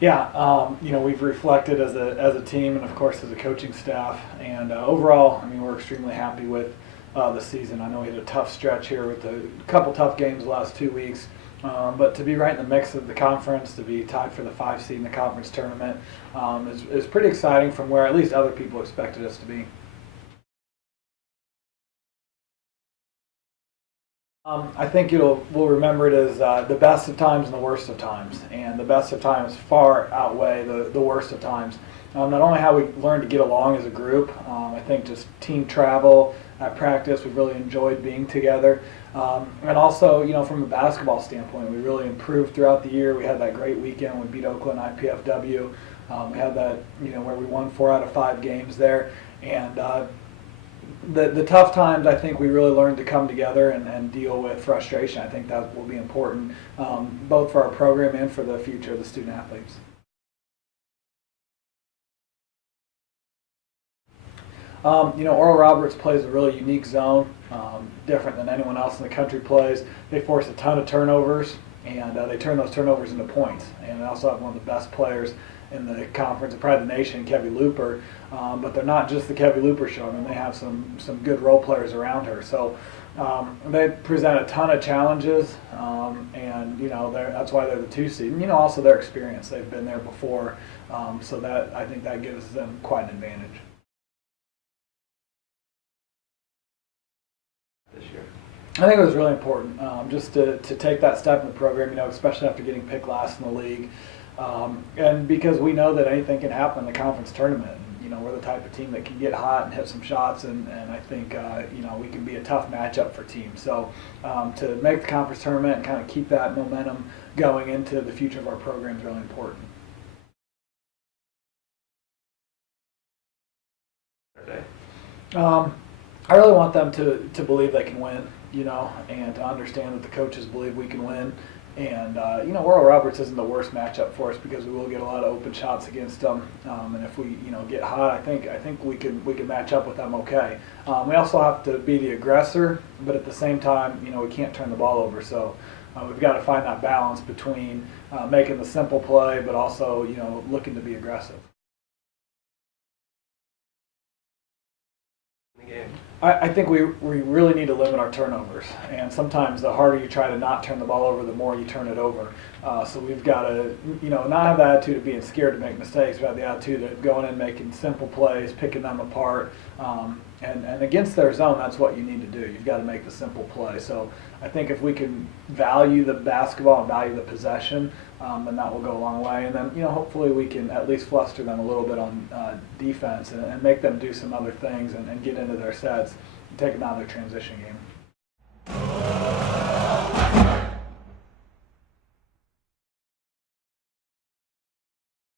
Yeah, we've reflected as a team and of course as a coaching staff, and overall, I mean, we're extremely happy with the season. I know we had a tough stretch here with a couple tough games the last 2 weeks, but to be right in the mix of the conference, to be tied for the 5 seed in the conference tournament, is pretty exciting from where at least other people expected us to be. I think we'll remember it as the best of times and the worst of times, and the best of times far outweigh the worst of times. Not only how we learned to get along as a group, I think just team travel at practice, we really enjoyed being together, and also from a basketball standpoint, we really improved throughout the year. We had that great weekend. We beat Oakland IPFW. We had that where we won 4 out of 5 games there, and the tough times, I think we really learned to come together and deal with frustration. I think that will be important, both for our program and for the future of the student athletes. Oral Roberts plays a really unique zone, different than anyone else in the country plays. They force a ton of turnovers, and they turn those turnovers into points. And they also have one of the best players in the conference, and probably the nation, Kevy Looper. But they're not just the Kevy Looper show. I mean, they have some good role players around her. So they present a ton of challenges, and that's why they're the 2 seed. And also their experience. They've been there before, so that I think that gives them quite an advantage. This year? I think it was really important just to take that step in the program, especially after getting picked last in the league. And because we know that anything can happen in the conference tournament. We're the type of team that can get hot and hit some shots, and I think we can be a tough matchup for teams. So to make the conference tournament and kind of keep that momentum going into the future of our program is really important. I really want them to believe they can win, and to understand that the coaches believe we can win. And Oral Roberts isn't the worst matchup for us because we will get a lot of open shots against them. And if we get hot, I think we can match up with them okay. We also have to be the aggressor, but at the same time, we can't turn the ball over. So we've got to find that balance between making the simple play, but also looking to be aggressive. I think we really need to limit our turnovers, and sometimes the harder you try to not turn the ball over, the more you turn it over. So we've got to, not have the attitude of being scared to make mistakes, but have the attitude of going in, making simple plays, picking them apart, and against their zone, that's what you need to do. You've got to make the simple play. So I think if we can value the basketball and value the possession, then that will go a long way. And then, hopefully we can at least fluster them a little bit on defense and make them do some other things and get into their sets and take them out of their transition game.